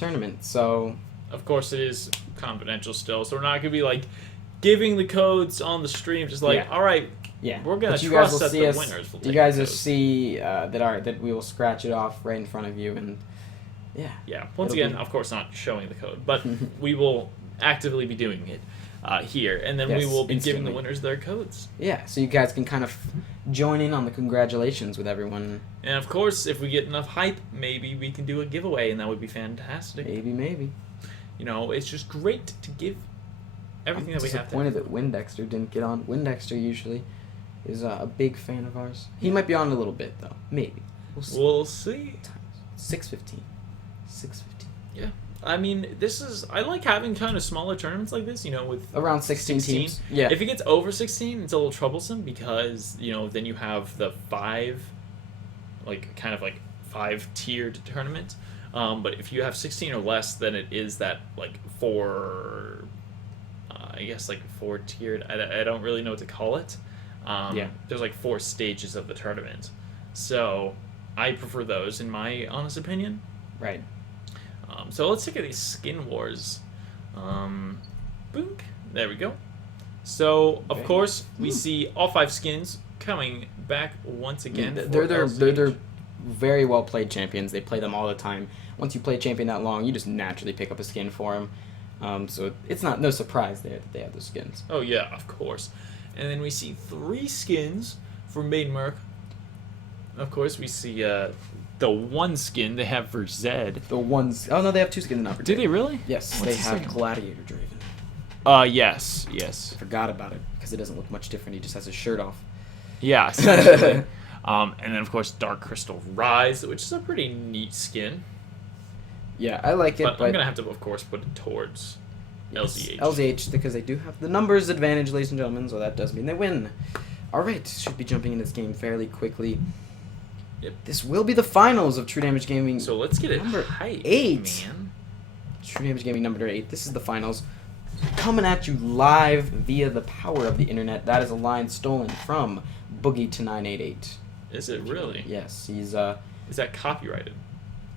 tournament. So, of course, it is confidential still, so we're not gonna be like giving the codes on the stream. Just like, Yeah. all right, yeah, we're gonna but you guys trust will that see the us. winners will take You guys the will codes. see that we will scratch it off right in front of you, and yeah. Yeah. Once It'll again, be- of course, not showing the code, but we will actively be doing it here, and then we Yes, will be giving instantly. the winners their codes. Yeah, so you guys can kind of join in on the congratulations with everyone. And of course, if we get enough hype, maybe we can do a giveaway, and that would be fantastic. Maybe. You know, it's just great to give everything I'm that we have. disappointed that Windexter didn't get on. Windexter usually is a big fan of ours. He might be on a little bit though. Maybe. We'll see. 6:15. 6:15. Yeah. I mean, I like having kind of smaller tournaments like this, you know, with Around 16 teams. Yeah. If it gets over 16, it's a little troublesome because, you know, then you have the five tiered tournament. But if you have 16 or less, then it is that like four tiered. I don't really know what to call it. Yeah. There's like 4 stages of the tournament. So I prefer those in my honest opinion. Right. So let's take these skin wars. Boink. There we go. So of Okay. course we see all 5 skins coming back once again. They're for they're LCH. very well played champions. They play them all the time. Once you play a champion that long, you just naturally pick up a skin for them. So it's no surprise there that they have those skins. Oh yeah, of course. And then we see 3 skins for Maiden Merc. Of course, we see the one skin they have for Zed. The ones. Oh no, they have 2 skins now. For Do Draven. they really? Yes, What's they the have second? Gladiator Draven. Yes. Forgot about it because it doesn't look much different. He just has his shirt off. Yeah, essentially. And then of course Dark Crystal Rise, which is a pretty neat skin. Yeah, I like it, But but I'm gonna have to, of course, put it towards LCH. LZH, because they do have the numbers advantage, ladies and gentlemen, so that does mean they win. Alright, should be jumping into this game fairly quickly. Yep. This will be the finals of True Damage Gaming. So let's get it Number hype, 8. man. True Damage Gaming number 8. This is the finals. Coming at you live via the power of the internet. That is a line stolen from Boogie to 988. Is it really? Yes, he's Is that copyrighted?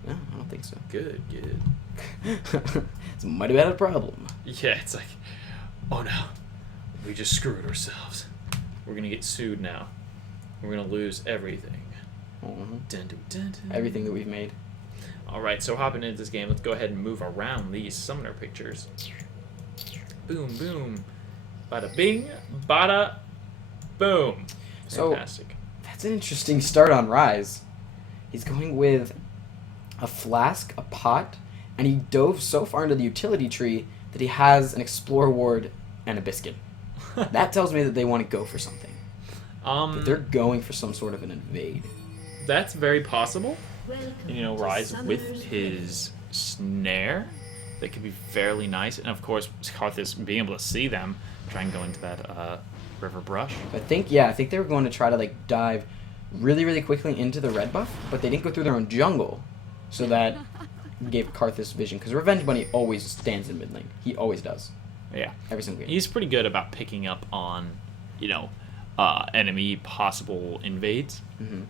no, I don't think so. Good. It's might have had a problem. Yeah, it's like, oh no, we just screwed ourselves. We're gonna get sued now. We're gonna lose everything. Mhm. Dun, dun, dun, dun. Everything that we've made. Alright, so hopping into this game, let's go ahead and move around these summoner pictures. Boom, boom. Bada bing, bada boom. So- Fantastic. That's an interesting start on Rise. He's going with a flask, a pot, and he dove so far into the utility tree that he has an Explorer Ward and a biscuit. That tells me that they want to go for something. That they're going for some sort of an invade. That's very possible. Welcome You know, to Rise with Summoner's his snare. That could be fairly nice. And of course, Karthus being able to see them, try and go into that river brush. I think they were going to try to like dive really, really quickly into the red buff, but they didn't go through their own jungle, so that gave Karthus vision. Because Revenge Bunny always stands in mid lane. He always does. Yeah. Every single game. He's pretty good about picking up on, you know, enemy possible invades. Mm-hmm.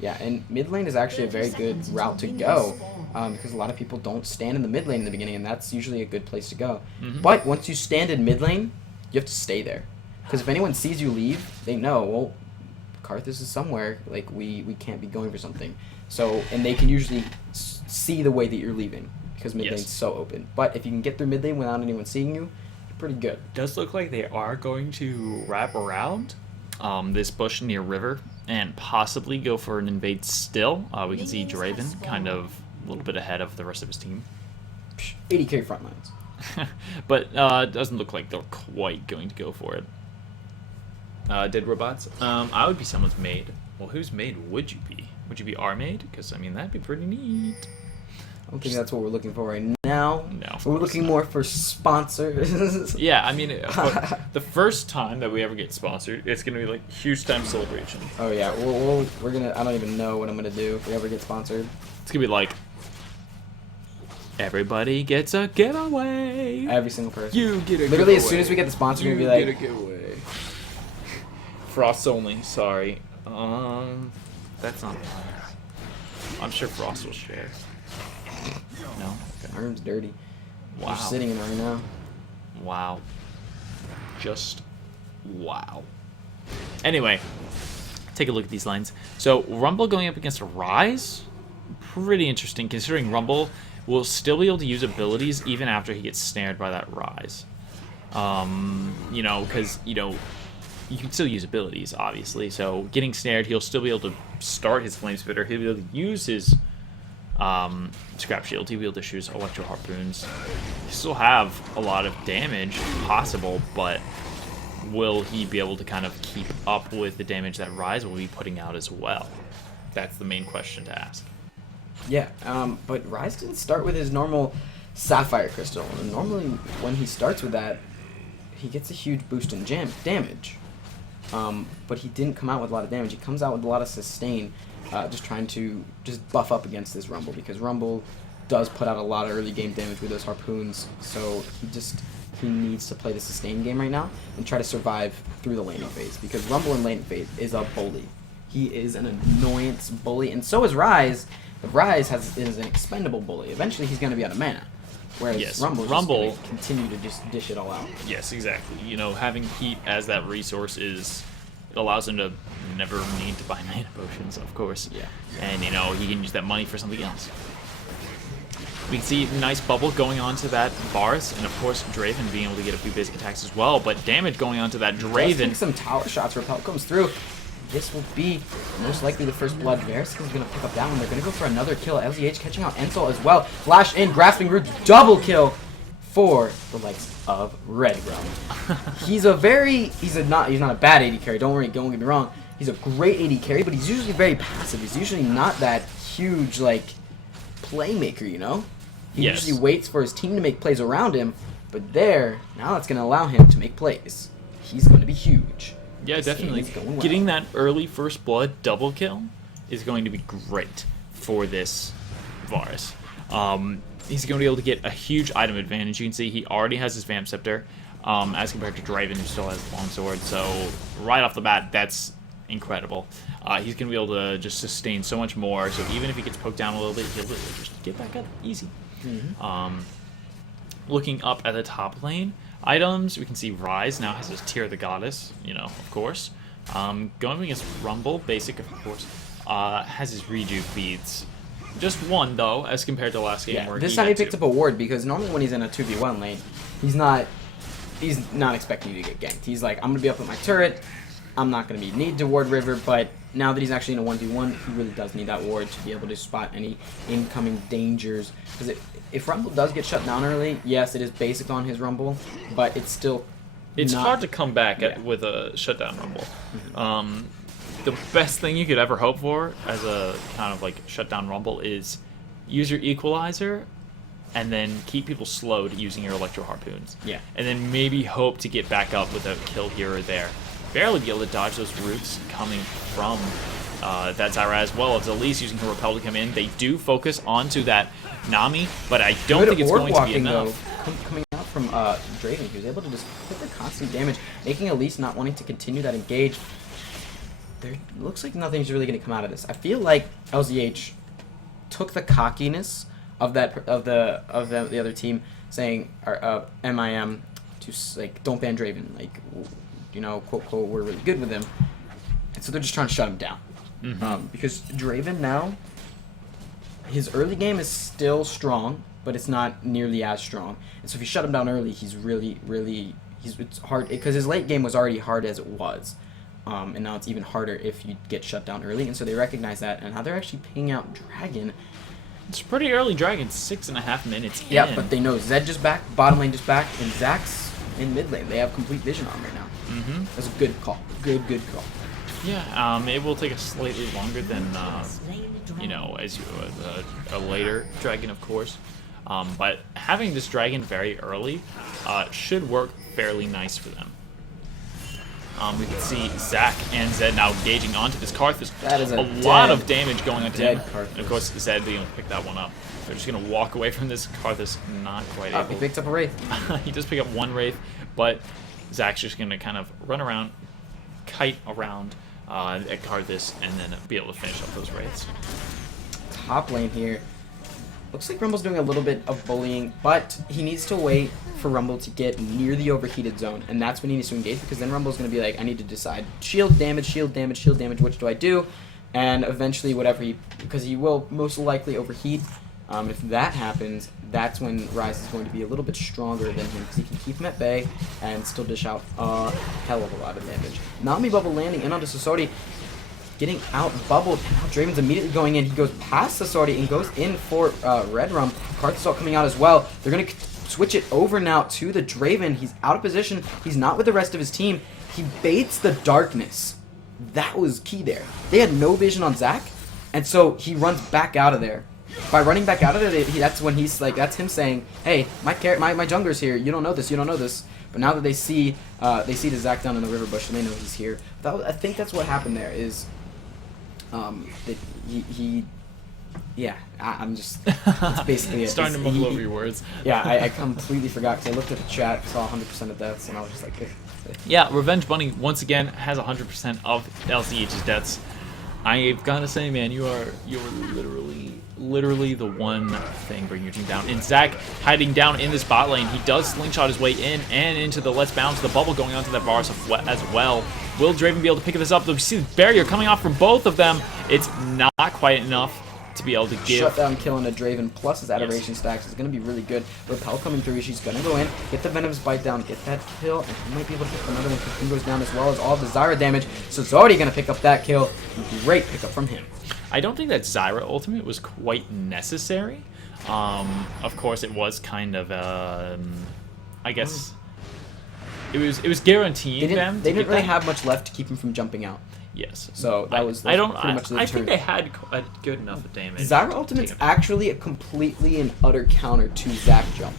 Yeah, and mid lane is actually a very good route to go, because a lot of people don't stand in the mid lane in the beginning, and that's usually a good place to go. Mhm. But once you stand in mid lane, you have to stay there, because if anyone sees you leave, they know, well, Karthus is somewhere, like, we can't be going for something. So, and they can usually see the way that you're leaving, because mid lane's Yes. so open. But if you can get through mid lane without anyone seeing you, you're pretty good. Does look like they are going to wrap around this bush near river and possibly go for an invade still. We can see Draven kind of a little bit ahead of the rest of his team. 80k front lines. But it doesn't look like they're quite going to go for it. Dead robots? I would be someone's maid. Well, whose maid would you be? Would you be our maid? Because, I mean, that'd be pretty neat. I don't think that's what we're looking for right now. No, of We're course looking not. more for sponsors. Yeah, I mean, the first time that we ever get sponsored, it's going to be like huge time celebration. Oh yeah, we're gonna. I don't even know what I'm gonna do if we ever get sponsored. It's going to be like, everybody gets a giveaway. Every single person. You get a Literally, giveaway. as soon as we get the sponsor, You we're gonna be get like, a giveaway. Frost only, sorry. That's not. I'm sure Frost will share. No? Terms dirty. Wow. You're sitting in right now. Wow. Just wow. Anyway, take a look at these lines. So Rumble going up against Rise, pretty interesting considering Rumble will still be able to use abilities even after he gets snared by that Rise. You know, because, you know, you can still use abilities, obviously. So getting snared, he'll still be able to start his Flame Spitter. He'll be able to use his Scrap Shield. He'll be able to shoot his Electro Harpoons. He still have a lot of damage possible, but will he be able to kind of keep up with the damage that Rise will be putting out as well? That's the main question to ask. Yeah, but Rise didn't start with his normal Sapphire Crystal. And normally, when he starts with that, he gets a huge boost in damage. But he didn't come out with a lot of damage. He comes out with a lot of sustain, just trying to just buff up against this Rumble, because Rumble does put out a lot of early game damage with those harpoons. So he needs to play the sustain game right now and try to survive through the laning phase, because Rumble in laning phase is a bully. He is an annoyance bully, and so is Rise. But Rise is an expendable bully. Eventually, he's going to be out of mana. Whereas Yes, Rumble is Rumble just gonna continue to just dish it all out. Yes, exactly. You know, having heat as that resource it allows him to never need to buy mana potions, of course. Yeah. And, you know, he can use that money for something else. We can see a nice bubble going on to that Varus, and of course Draven being able to get a few basic attacks as well, but damage going on to that Does Draven. take some tower shots. Repel comes through. This will be most likely the first blood. Varus is going to pick up that one. They're going to go for another kill. LZH catching out Ensol as well. Flash in, Grasping Roots, double kill for the likes of Red Realm. He's not a bad AD carry. Don't get me wrong. He's a great AD carry, but he's usually very passive. He's usually not that huge like playmaker, you know? He Yes. usually waits for his team to make plays around him, but now that's going to allow him to make plays. He's going to be huge. Yeah, This definitely. game is going well. Getting that early first blood double kill is going to be great for this Varus. He's going to be able to get a huge item advantage. You can see he already has his Vamp Scepter, as compared to Draven, who still has Longsword. So right off the bat, that's incredible. He's going to be able to just sustain so much more. So even if he gets poked down a little bit, he'll just get back up easy. Mm-hmm. Looking up at the top lane, items, we can see Rise now has his Tear of the Goddess, you know, of course. Going against Rumble, basic, of course, has his Rejuve beads. Just one, though, as compared to the last game Yeah, where this time he had picked two. up a ward, because normally when he's in a 2v1 lane, he's not expecting you to get ganked. He's like, I'm going to be up with my turret, I'm not going to need to ward river, but now that he's actually in a 1v1, he really does need that ward to be able to spot any incoming dangers. Because if Rumble does get shut down early, yes, it is basic on his Rumble, but it's still Hard to come back Yeah. with a shutdown Rumble. The best thing you could ever hope for as a kind of like shutdown Rumble is use your Equalizer and then keep people slowed using your Electro Harpoons. Yeah. And then maybe hope to get back up with a kill here or there. Barely be able to dodge those roots coming from that Zyra, as well as Elise using her Repel to come in. They do focus onto that Nami, but I don't think it's going to be enough. Coming out from Draven, he was able to just put the constant damage, making Elise not wanting to continue that engage. There looks like nothing's really going to come out of this. I feel like LZH took the cockiness of the other team saying MIM to like, don't ban Draven, like, you know, quote quote, we're really good with him, and so they're just trying to shut him down. Because Draven now, his early game is still strong, but it's not nearly as strong. And so if you shut him down early, he's it's hard, because his late game was already hard as it was. And now it's even harder if you get shut down early. And so they recognize that, and now they're actually pinging out Dragon. It's pretty early Dragon, 6.5 minutes in. Yeah, but they know Zed just back, bottom lane just back, and Zax's in mid lane. They have complete vision on right now. That's a good call. Good call. Yeah, it will take a slightly longer than, you know, a later Dragon, of course. But having this Dragon very early should work fairly nice for them. We can see Zac and Zed now engaging onto this Karthus. That is a lot of damage going on to him. Karthus. And of course, Zed being able to pick that one up. They're just going to walk away from this. Karthus not quite able. He picked up a Wraith. He does pick up one Wraith, but Zac's just going to kind of run around, kite around at Karthus, and then be able to finish up those Wraiths. Top lane here. Looks like Rumble's doing a little bit of bullying, but he needs to wait for Rumble to get near the overheated zone, and that's when he needs to engage, because then Rumble's going to be like, I need to decide shield damage, shield damage, shield damage, which do I do? And eventually whatever because he will most likely overheat. If that happens, that's when Rise is going to be a little bit stronger than him, because he can keep him at bay and still dish out a hell of a lot of damage. Nami Bubble landing in onto Sasori, getting out bubbled, and now Draven's immediately going in. He goes past Sasori and goes in for Red Rum. Karthasalt coming out as well. They're going to switch it over now to the Draven. He's out of position. He's not with the rest of his team. He baits the darkness. That was key there. They had no vision on Zac, and so he runs back out of there. By running back out of there, that's when he's like, that's him saying, hey, my jungler's here. You don't know this. You don't know this. But now that they see the Zac down in the river bush, and they know he's here. I think that's what happened there is, that I'm just, that's basically it. Starting to mumble over your words. Yeah, I completely forgot, because I looked at the chat, saw 100% of deaths, and I was just like, Yeah, Revenge Bunny once again has 100% of LCH's deaths. I've got to say, man, you're literally the one thing bringing your team down. And Zac hiding down in this bot lane. He does slingshot his way in and into the Let's Bounce, the bubble going onto that Varus as well. Will Draven be able to pick this up? We see the barrier coming off from both of them. It's not quite enough to be able to give. Shutdown killing a Draven plus his Adoration stacks is going to be really good. Repel coming through. She's going to go in, get the Venom's Bite down, get that kill, and he might be able to get another one. He goes down as well as all the Zyra damage. So it's already going to pick up that kill. Great pickup from him. I don't think that Zyra ultimate was quite necessary. Of course, it was kind of, I guess, it was guaranteeing them. They didn't really have much left to keep him from jumping out. Yes. So that was pretty much the I deterrent. think they had a good enough of damage. Zyra ultimate's actually a completely and utter counter to Zac jump,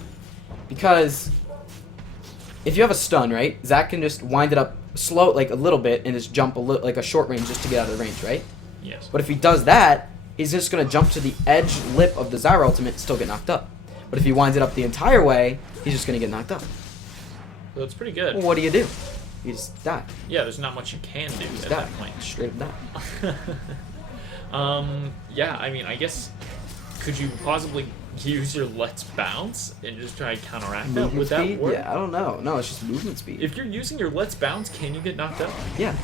because if you have a stun, right, Zac can just wind it up slow, like a little bit, and just jump like a short range just to get out of the range, right? Yes. But if he does that, he's just gonna jump to the edge lip of the Zyra ultimate and still get knocked up. But if he winds it up the entire way, he's just gonna get knocked up. So it's pretty good. Well, what do? You just die. Yeah, there's not much you can do at that point. Straight up die. Yeah, I mean, I guess, could you possibly use your Let's Bounce and just try and counteract that? Would that work? Yeah, I don't know. No, it's just movement speed. If you're using your Let's Bounce, can you get knocked out? Yeah.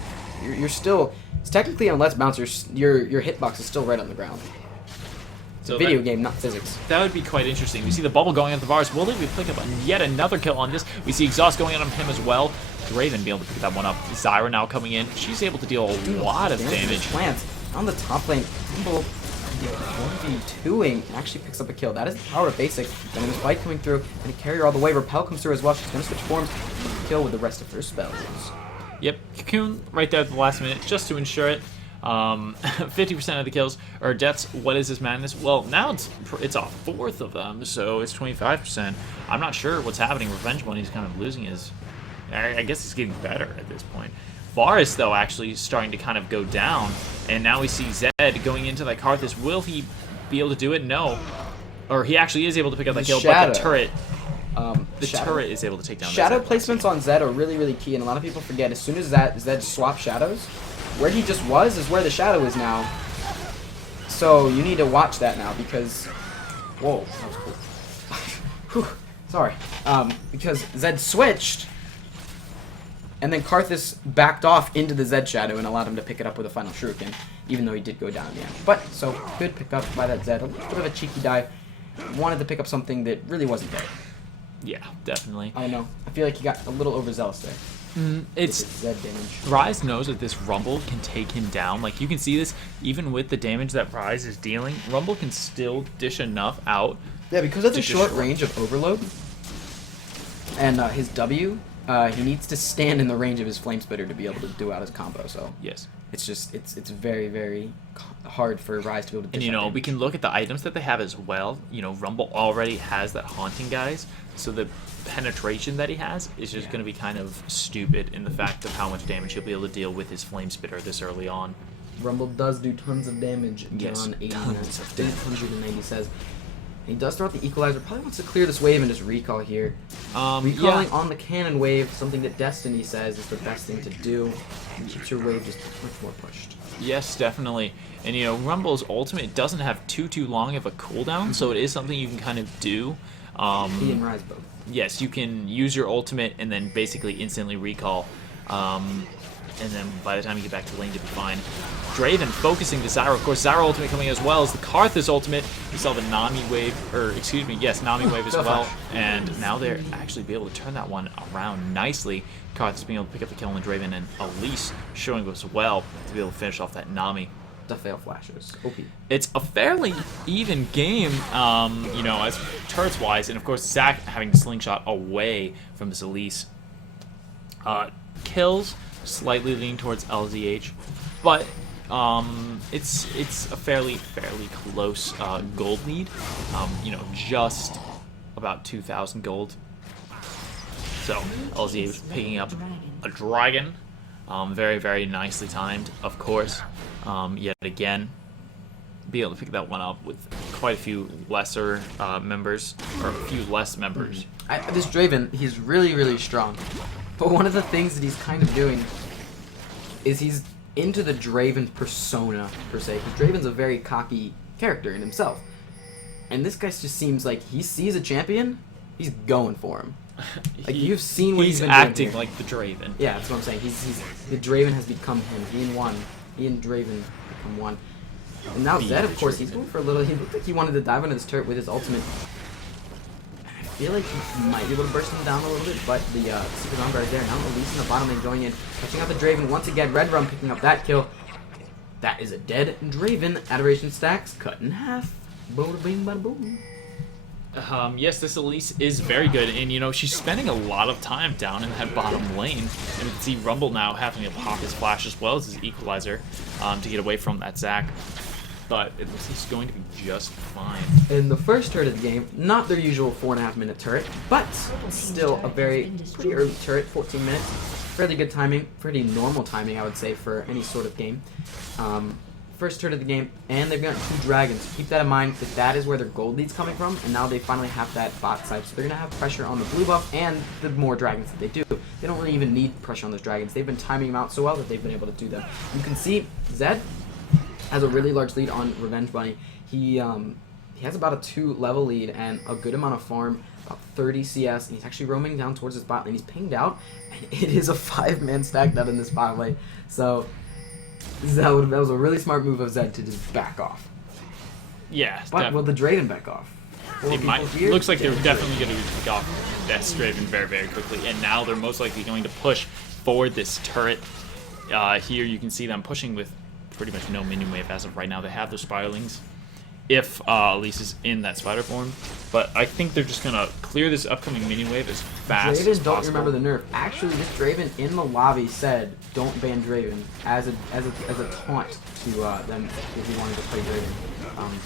You're still... It's technically on Let's Bounce, your hitbox is still right on the ground. It's a video game, not physics. That would be quite interesting. We see the bubble going on the Varus. Will they be pick up yet another kill on this? We see Exhaust going on him as well. Draven be able to pick that one up. Zyra now coming in. She's able to deal a lot of damage. Plants on the top lane. Rumble 1v2ing actually picks up a kill. That is the power of basic. Then this fight coming through, and a carrier all the way. Repel comes through as well. She's going to switch forms. Kill with the rest of her spells. Yep, Cocoon right there at the last minute just to ensure it. 50% of the kills or deaths. What is this madness? Well, now it's a fourth of them, so it's 25%. I'm not sure what's happening. Revenge Bunny's kind of losing his... I guess he's getting better at this point. Varus, though, actually starting to kind of go down, and now we see Zed going into that Karthus. Will he be able to do it? No. Or he actually is able to pick up that kill, but the turret... turret is able to take down Shadow placements on Zed are really, really key, and a lot of people forget. As soon as Zed swaps shadows, where he just was is where the shadow is now. So you need to watch that now, because... Whoa, that was cool. Whew, sorry. Because Zed switched, and then Karthus backed off into the Zed shadow and allowed him to pick it up with a final shuriken, even though he did go down in the end. But, so, good pick up by that Zed. A little bit of a cheeky dive. Wanted to pick up something that really wasn't there. Yeah, definitely. I don't know. I feel like he got a little overzealous there. It's Zed damage. Rise knows that this Rumble can take him down. Like, you can see this even with the damage that Rise is dealing. Rumble can still dish enough out. Yeah, because of the short range of Overload and his W, he needs to stand in the range of his Flame Spitter to be able to do out his combo. So yes, it's just it's very, very hard for Rise to be able to dish. And you know, we can look at the items that they have as well. You know, Rumble already has that Haunting Guise, so the penetration that he has is just going to be kind of stupid in the fact of how much damage he'll be able to deal with his Flame Spitter this early on. Rumble does do tons of damage. Yes, John 89, tons of damage. 890 says. He does throw out the equalizer. Probably wants to clear this wave and just recall here. Recalling Yeah. on the cannon wave, something that Destiny says is the best thing to do. It keeps your wave just much more pushed. Yes, definitely. And, you know, Rumble's ultimate doesn't have too long of a cooldown, so it is something you can kind of do. He and Rise both. Yes, you can use your ultimate and then basically instantly recall. And then by the time you get back to lane, you'll be fine. Draven focusing the Zyra. Of course, Zyra ultimate coming as well as the Karthus ultimate. We saw the Nami wave, or excuse me, yes, Nami wave as well. And now they're actually be able to turn that one around nicely. Karthus being able to pick up the kill on the Draven, and Elise showing us well to be able to finish off that Nami. The fail flashes. OP. It's a fairly even game, you know, as turrets wise, and of course Zach having the slingshot away from this Elise. Kills slightly lean towards LZH, but it's a fairly close gold lead. You know, just about 2,000 gold. So LZH picking up a dragon. Very nicely timed, of course. Yet again, be able to pick that one up with quite a few lesser members, or a few less members. This Draven, he's really strong. But one of the things that he's kind of doing is he's into the Draven persona, per se. Because Draven's a very cocky character in himself. And this guy just seems like he sees a champion, he's going for him. Like, you've seen what he's been acting doing like the Draven. Yeah, that's what I'm saying. The Draven has become him. He and Draven become one. And now Be Zed, of the course, he's Draven. going for a little. He looked like he wanted to dive into this turret with his ultimate. I feel like he might be able to burst him down a little bit, but the Secret Armbar is there. Now Elise in the bottom lane going in, catching out the Draven once again. Red Rum picking up that kill. That is a dead Draven. Adoration stacks cut in half. Bada bing, bada boom. Yes, this Elise is very good, and you know, she's spending a lot of time down in that bottom lane. And we can see Rumble now having to pop his flash as well as his equalizer to get away from that Zac. But it looks like he's going to be just fine. In the first turret of the game, not their usual 4.5 minute turret, but still a pretty early turret, 14 minutes. Fairly good timing, pretty normal timing, I would say, for any sort of game. First turret of the game, and they've got 2 dragons. Keep that in mind, that is where their gold lead's coming from, and now they finally have that bot side, so they're going to have pressure on the blue buff and the more dragons that they do. They don't really even need pressure on those dragons. They've been timing them out so well that they've been able to do them. You can see Zed has a really large lead on Revenge Bunny. He has about a 2 level lead and a good amount of farm, about 30 CS, and he's actually roaming down towards his bot lane. He's pinged out, and it is a 5-man stack down in this bot lane. So that was a really smart move of Zed to just back off. Yeah, But will the Draven back off? They might. Looks like they're definitely going to pick off Death's Draven very quickly, and now they're most likely going to push forward this turret. Here you can see them pushing with pretty much no minion wave as of right now. They have their Spiralings if Elise is in that spider form, but I think they're just going to clear this upcoming minion wave as fast as Draven, possible. don't remember the nerf. Actually, this Draven in the lobby said, "Don't ban Draven," as a taunt to them if you wanted to play Draven.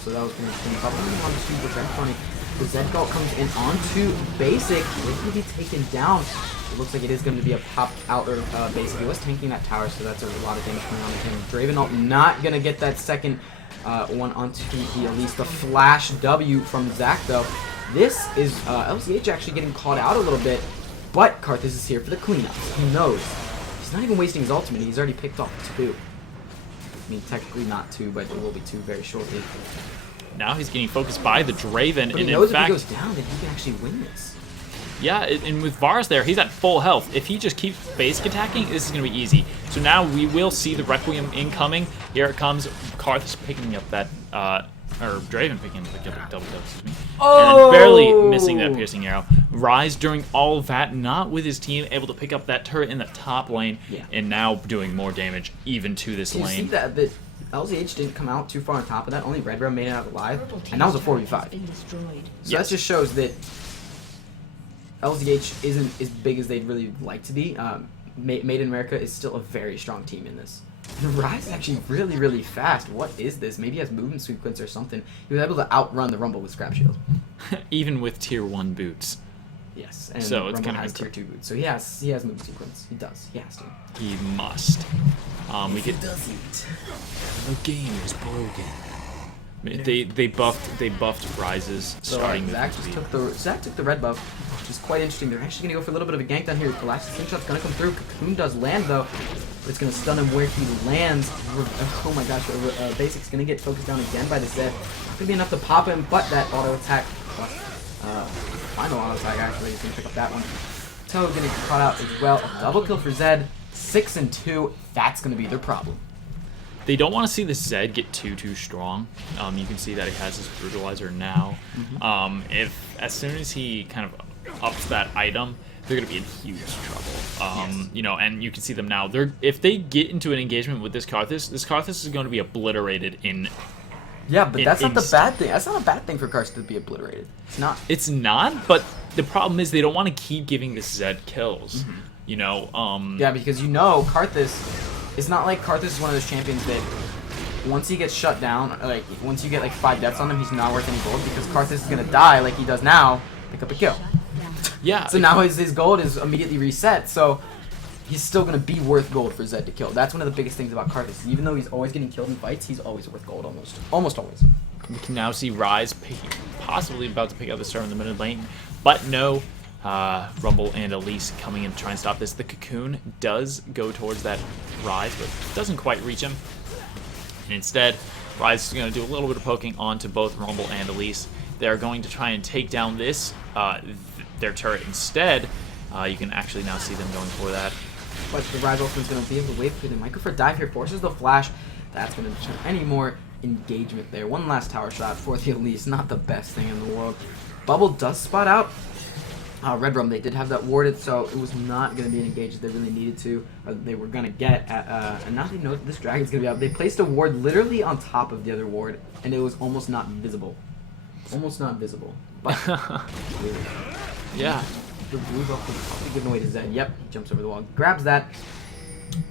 So that was pretty interesting. But moving on to the Red Bunny, the Zed Galt comes in onto basic. It's going to be taken down. It looks like it is going to be a pop out or basic. He was tanking that tower, so that's a lot of damage coming on him. Draven ult not going to get that second one onto the Elise. The flash W from Zac, though. This is LCH actually getting caught out a little bit, but Karthus is here for the cleanup. He knows. He's not even wasting his ultimate. He's already picked off 2. I mean, technically not 2, but it will be 2 very shortly. Now he's getting focused by the Draven, But he and knows in fact, if he goes down, then he can actually win this. yeah, and with Varus there, he's at full health. If he just keeps basic attacking, this is going to be easy. So now we will see the Requiem incoming. Here it comes. Karthus picking up that, or Draven picking up the double, excuse me. Oh! And barely missing that piercing arrow. Rise during all of that, not with his team, able to pick up that turret in the top lane, Yeah. and now doing more damage even to this You see lane. that LZH didn't come out too far on top of that. Only Red Rum made it out alive, and that was a 4v5. So that just shows that LZH isn't as big as they'd really like to be. Made in America is still a very strong team in this. And Rise is actually really fast. What is this? Maybe he has movement sequence or something. He was able to outrun the Rumble with Scrap Shield. Even with tier 1 boots. Yes, and So it's Rumble kinda has tier 2 boots, so he has movement sequence. He does. He has to. He must. We get doesn't. the game is broken. They buffed Rise's So starting Zach movement just speed. Zach took the red buff, which is quite interesting. They're actually gonna go for a little bit of a gank down here. The last slingshot's gonna come through. Cocoon does land though, but it's gonna stun him where he lands. Oh my gosh, Basic's gonna get focused down again by the Zed. Not gonna be enough to pop him, but that auto attack plus final auto attack actually is gonna pick up that one. Toe getting caught out as well. A double kill for Zed. 6 and 2. That's gonna be their problem. They don't want to see the Zed get too strong. You can see that he has his brutalizer now. If as soon as he kind of ups that item, they're going to be in huge trouble. You know, and you can see them now. If they get into an engagement with this Karthus is going to be obliterated in. Yeah, but that's not the bad thing. That's not a bad thing for Karthus to be obliterated. It's not. It's not, but the problem is they don't want to keep giving this Zed kills. You know. Yeah, because you know Karthus. It's not like Karthus is one of those champions that once he gets shut down, like once you get like 5 deaths on him, he's not worth any gold because Karthus is gonna die like he does now, pick up a kill. Yeah. So now his gold is immediately reset, so he's still gonna be worth gold for Zed to kill. That's one of the biggest things about Karthus. Even though he's always getting killed in fights, he's always worth gold almost always. We can now see Rise possibly about to pick up the star in the mid lane, but no. Rumble and Elise coming in to try and stop this. The Cocoon does go towards that Rise, but doesn't quite reach him. And instead, Rise is going to do a little bit of poking onto both Rumble and Elise. They're going to try and take down this, their turret instead. You can actually now see them going for that. But the Rise ultimate is going to be able to wait for the micro for dive here, forces the flash. That's going to turn any more engagement there. One last tower shot for the Elise, not the best thing in the world. Bubble does spot out. Red Rum, they did have that warded, so it was not going to be an engage that they really needed to, or they were going to get. And now they know that this dragon's going to be out. They placed a ward literally on top of the other ward, and it was almost not visible. Almost not visible. But, yeah. The blue buff was probably given away to Zed. Yep, he jumps over the wall, grabs that.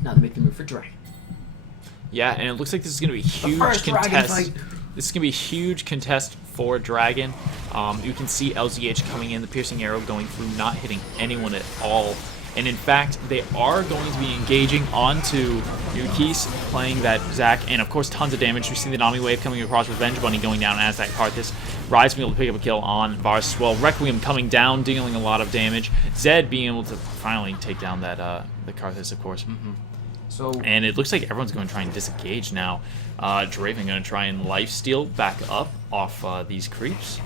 Now they make the move for Dragon. Yeah, and it looks like this is going to be a huge contest. This is going to be a huge contest for Dragon. You can see LZH coming in, the piercing arrow going through, not hitting anyone at all. And in fact, they are going to be engaging onto Nukis, playing that Zac, and of course tons of damage. We see the Nami wave coming across, Revenge Bunny going down as that Karthus. Rise being able to pick up a kill on Varus as well. Requiem coming down, dealing a lot of damage. Zed being able to finally take down that the Karthus, of course. And it looks like everyone's going to try and disengage now. Draven going to try and lifesteal back up off these creeps.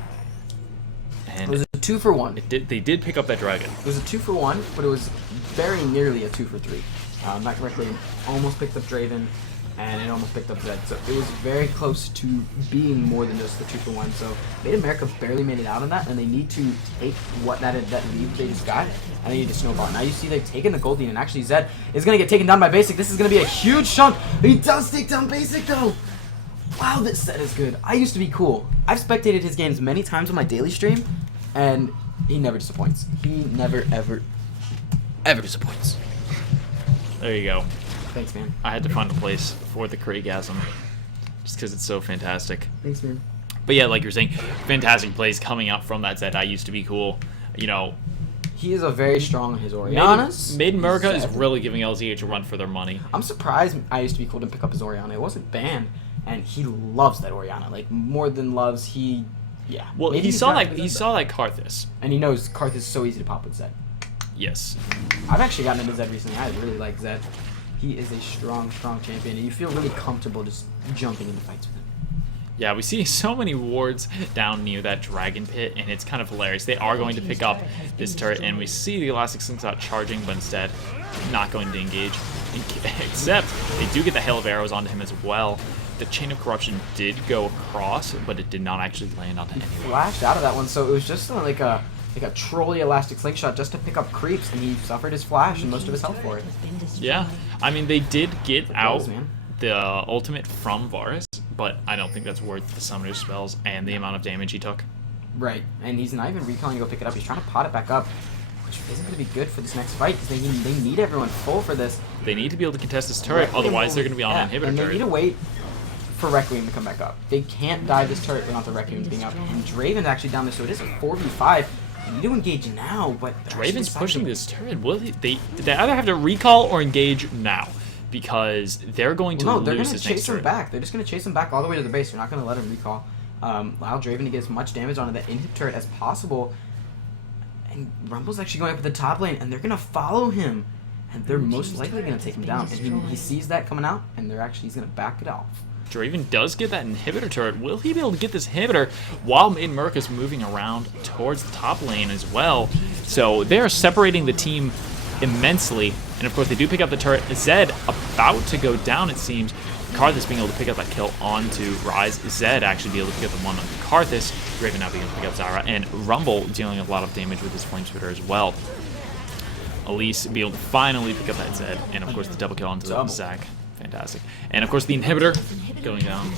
And it was a 2 for 1. They did pick up that dragon. It was a 2 for 1, but it was very nearly a 2 for 3. Not correctly, almost picked up Draven, and it almost picked up Zed. So it was very close to being more than just the 2 for 1. So Made America barely made it out on that, and they need to take that lead they just got, and they need to snowball. Now you see they've taken the gold lead, and actually Zed is going to get taken down by Basic. This is going to be a huge chunk. He does take down Basic, though. Wow, this set is good. I used to be cool. I've spectated his games many times on my daily stream, and he never disappoints. He never, ever disappoints. There you go. Thanks, man. I had to find a place for the Craigasm, just because it's so fantastic. Thanks, man. But yeah, like you're saying, fantastic plays coming out from that Zed. I used to be cool. You know, he is a very strong his Orianas. Made America is really giving LZH a run for their money. I'm surprised I used to be cool to pick up his Oriana. It wasn't banned, and he loves that Oriana. Like, more than loves, yeah. Well, he saw that Karthus. And he knows Karthus is so easy to pop with Zed. Yes. I've actually gotten into Zed recently. I really like Zed. He is a strong champion, and you feel really comfortable just jumping into fights with him. Yeah, we see so many wards down near that dragon pit, and it's kind of hilarious. They are going to pick up this turret, and we see the Elastic Slingshot charging, but instead not going to engage. Except they do get the hail of arrows onto him as well. The Chain of Corruption did go across, but it did not actually land onto anyone. Flashed out of that one, so it was just like a trolly Elastic Slingshot just to pick up creeps, and he suffered his flash and most of his health for it. Yeah, I mean, they did get out man. the ultimate from Varus, but I don't think that's worth the summoner's spells and the amount of damage he took. Right, and he's not even recalling to go pick it up. He's trying to pot it back up, which isn't going to be good for this next fight, because they need everyone full for this. They need to be able to contest this turret, otherwise they're going to be on an inhibitor and they turret. need to wait for Requiem to come back up. They can't dive this turret without the Requiem being up, and Draven's actually down there, so it is a 4v5. They need to engage now, but Draven's pushing this turret. Will they either have to recall or engage now, because they're going to No, they're lose going to this next chase him turret. back. They're just going to chase him back all the way to the base. You're not going to let him recall. Allow Draven to get as much damage onto the inhib turret as possible. And Rumble's actually going up at the top lane, and they're going to follow him. And they're most likely going to take him down. And he sees that coming out, and he's going to back it off. Draven does get that inhibitor turret. Will he be able to get this inhibitor while Made in America is moving around towards the top lane as well? So they are separating the team immensely. And of course, they do pick up the turret. Zed about to go down, it seems. Karthus being able to pick up that kill onto Rise. Zed actually be able to pick up the one on Karthus. Draven now being able to pick up Zyra. And Rumble dealing a lot of damage with his Flame Spitter as well. Elise be able to finally pick up that Zed. And of course, the double kill onto Zac. Fantastic. And of course, the inhibitor going down.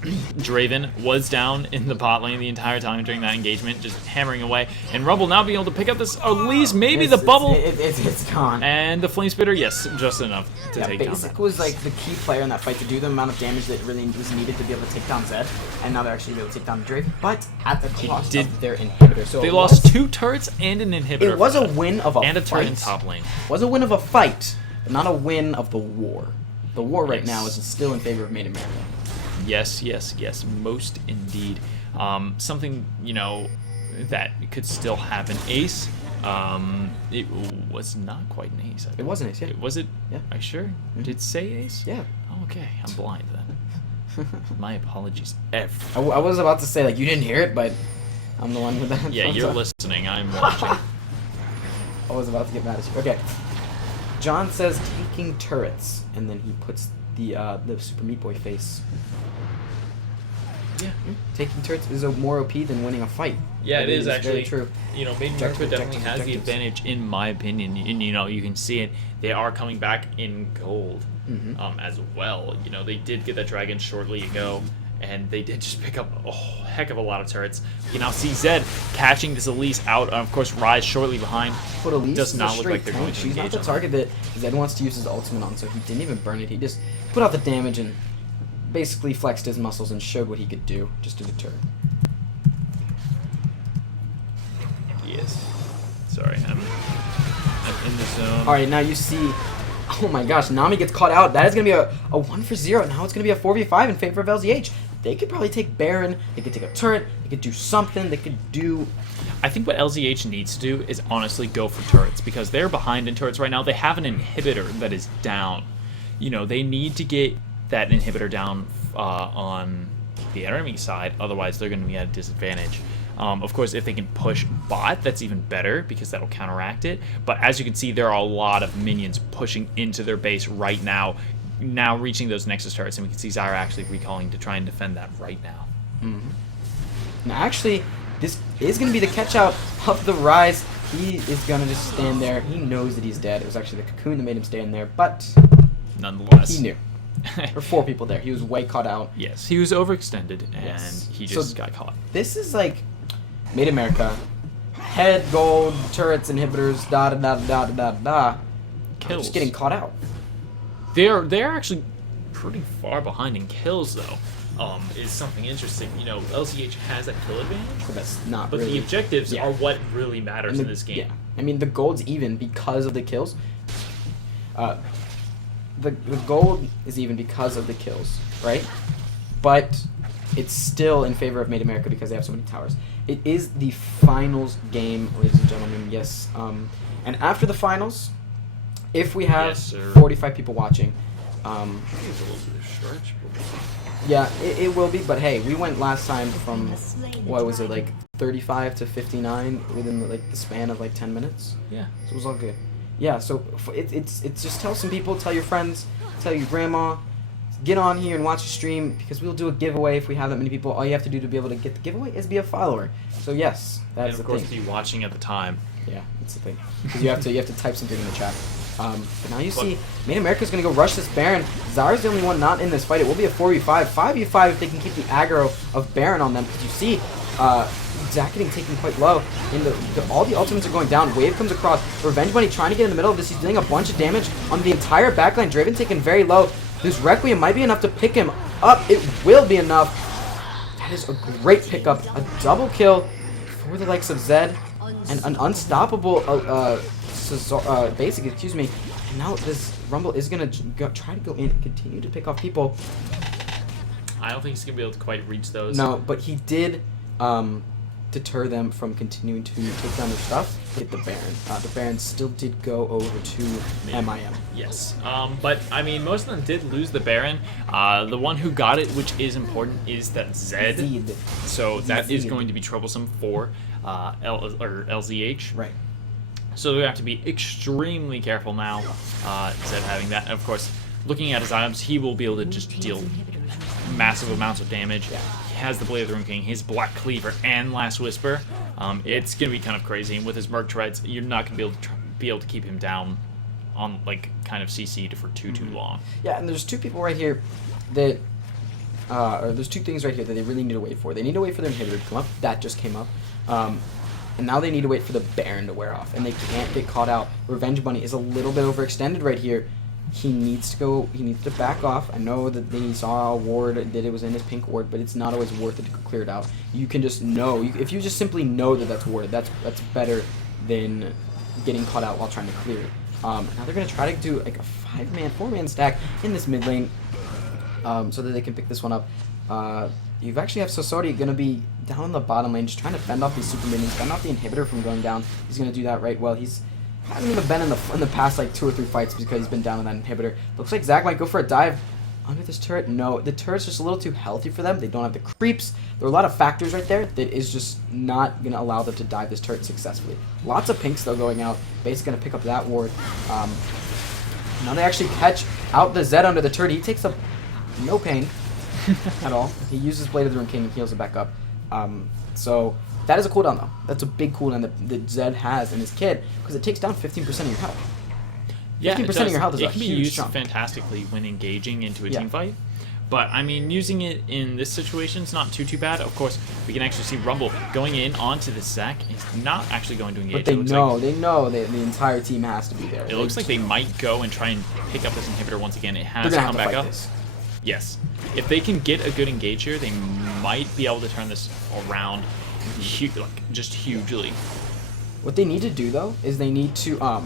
Draven was down in the bot lane the entire time during that engagement, just hammering away. And Rumble now being able to pick up this Elise, maybe the bubble. It's gone. And the Flame Spitter, yes, just enough to take down Basic that. was like the key player in that fight to do the amount of damage that really was needed to be able to take down Zed. And now they're actually able to take down Draven, but at the cost of their inhibitor. So They lost 2 turrets and an inhibitor. It was a win of a and a turret in fight. top lane. It was a win of a fight, but not a win of the war. The war right now is still in favor of Made in America. Yes, yes, yes, most indeed. Something, you know, that could still have an ace. It was not quite an ace. It was an ace, yeah. Was it? Yeah. Are you sure? Mm-hmm. Did it say ace? Yeah. Oh, okay, I'm blind then. My apologies. I was about to say, like, you didn't hear it, but I'm the one with that. Yeah, you're listening. I'm watching. I was about to get mad at you. Okay. John says taking turrets, and then he puts the Super Meat Boy face. Yeah, taking turrets is more OP than winning a fight. Yeah, it is actually very true. You know, Made in America definitely has the advantage, in my opinion. And you know, you can see it. They are coming back in gold, as well. You know, they did get that dragon shortly ago, and they did just pick up a heck of a lot of turrets. You now see Zed catching this Elise out, and of course Rise shortly behind. But Elise does not is a look straight like they're going tank. to She's not engage the on target that Zed wants to use his ultimate on, so he didn't even burn it. He just put out the damage and basically flexed his muscles and showed what he could do just to deter. Yes. Sorry, I'm in the zone. Alright, now you see, oh my gosh, Nami gets caught out. That is going to be a 1-for-0. Now it's going to be a 4v5 in favor of LZH. They could probably take Baron, they could take a turret, they could do something, they could do... I think what LZH needs to do is honestly go for turrets, because they're behind in turrets right now. They have an inhibitor that is down. You know, they need to get that inhibitor down on the enemy side, otherwise they're going to be at a disadvantage. Of course, if they can push bot, that's even better, because that'll counteract it. But as you can see, there are a lot of minions pushing into their base right now, reaching those Nexus turrets, and we can see Zyra actually recalling to try and defend that right now. Now, actually, this is going to be the catch-out of the Rise. He is going to just stand there. He knows that he's dead. It was actually the cocoon that made him stand there, but Nonetheless, he knew. There were 4 people there. He was way caught out. Yes, he was overextended, and Yes. he just got caught. This is like Made in America. Head, gold, turrets, inhibitors, da-da-da-da-da-da-da. Kills. Just getting caught out. They're actually pretty far behind in kills, though. Is something interesting. You know, LCH has that kill advantage, But that's not but really... the objectives yeah. are what really matters And in this game. Yeah. I mean, the gold's even because of the kills. The gold is even because of the kills, right? But it's still in favor of Made in America because they have so many towers. It is the finals game, ladies and gentlemen, yes. And after the finals, if we have Yes, sir. 45 people watching, It's a little bit of stretch. yeah, it will be. But hey, we went last time from, what was it, like 35 to 59 within the span of like 10 minutes. Yeah. So it was all good. Yeah, so it's just tell some people, tell your friends, tell your grandma, get on here and watch the stream, because we'll do a giveaway if we have that many people. All you have to do to be able to get the giveaway is be a follower. So yes, that's And the of course, thing. be watching at the time. Yeah, that's the thing. Because you have to type something in the chat. But now you see, Made in America's gonna go rush this Baron. Zyra's the only one not in this fight. It will be a 4v5, 5v5 if they can keep the aggro of Baron on them. Because you see, Zac getting taken quite low. And all the ultimates are going down. Wave comes across. Revenge Bunny trying to get in the middle of this. He's doing a bunch of damage on the entire backline. Draven taken very low. This Requiem might be enough to pick him up. It will be enough. That is a great pickup. A double kill for the likes of Zed. And an unstoppable basic, And now this Rumble is going to try to go in and continue to pick off people. I don't think he's going to be able to quite reach those. No, but he did deter them from continuing to take down their stuff. Hit the Baron. The Baron still did go over to MIM. Yes. But, I mean, most of them did lose the Baron. The one who got it, which is important, is that Zed. So that is going to be troublesome for LZH. Right. So we have to be extremely careful now, Zed having that. And of course, looking at his items, he will be able to just deal massive amounts of damage. Yeah. He has the Blade of the Rune King, his Black Cleaver, and Last Whisper. It's going to be kind of crazy. And with his Merc Treads, you're not going to be able to keep him down on, like, kind of CC'd for too long. Yeah, and there's two people right here that... or there's two things right here that they really need to wait for. They need to wait for their inhibitor to come up. That just came up. And now they need to wait for the Baron to wear off. And they can't get caught out. Revenge Bunny is a little bit overextended right here. He needs to back off. I know that he saw a ward, that it was in his pink ward, but it's not always worth it to clear it out. You can just know. If you just simply know that that's warded, that's better than getting caught out while trying to clear it. Now they're going to try to do like a 4-man stack in this mid lane so that they can pick this one up. You actually have Sosori going to be down in the bottom lane, just trying to fend off these super minions, fend off the inhibitor from going down. He's going to do that right well. He's hasn't even been in the past like 2 or 3 fights because he's been down on that inhibitor. Looks like Zach might go for a dive under this turret. No, the turret's just a little too healthy for them. They don't have the creeps. There are a lot of factors right there that is just not going to allow them to dive this turret successfully. Lots of pinks though going out. Basically going to pick up that ward. Now they actually catch out the Zed under the turret. He takes up no pain at all. He uses Blade of the Rune King and heals it back up. So that is a cooldown though. That's a big cooldown that Zed has in his kit because it takes down 15% of your health. Yeah, 15% of your health is a huge chunk. It can be used fantastically when engaging into a team fight. But, I mean, using it in this situation is not too bad. Of course, we can actually see Rumble going in onto the Zac. He's not actually going to engage. But they know that the entire team has to be there. It looks like they might go and try and pick up this inhibitor once again. It has come back up. Yes. If they can get a good engage here, they might be able to turn this around just hugely. What they need to do, though, is they need to...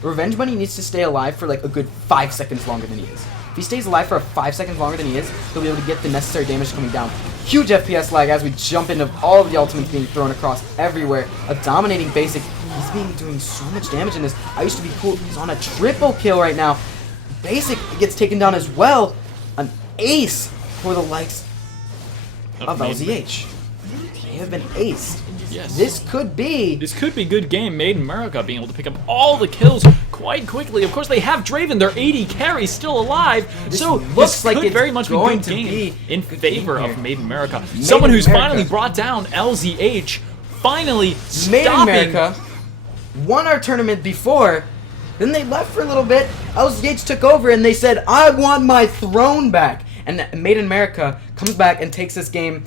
Revenge Bunny needs to stay alive for, like, a good 5 seconds longer than he is. If he stays alive for 5 seconds longer than he is, he'll be able to get the necessary damage coming down. Huge FPS lag as we jump into all of the ultimates being thrown across everywhere. A dominating basic. He's doing so much damage in this. I used to be cool. He's on a triple kill right now. Basic gets taken down as well. An ace for the likes of LZH. They have been aced. Yes. This could be good game. Made in America being able to pick up all the kills quite quickly. Of course, they have Draven, their 80 carry, still alive. So looks like could very much be good game in favor of Made in America. Someone who's finally brought down LZH, finally stopping. Made in America won our tournament before. Then they left for a little bit. LZH took over and they said, "I want my throne back." And Made in America comes back and takes this game.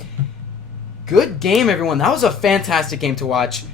Good game, everyone. That was a fantastic game to watch.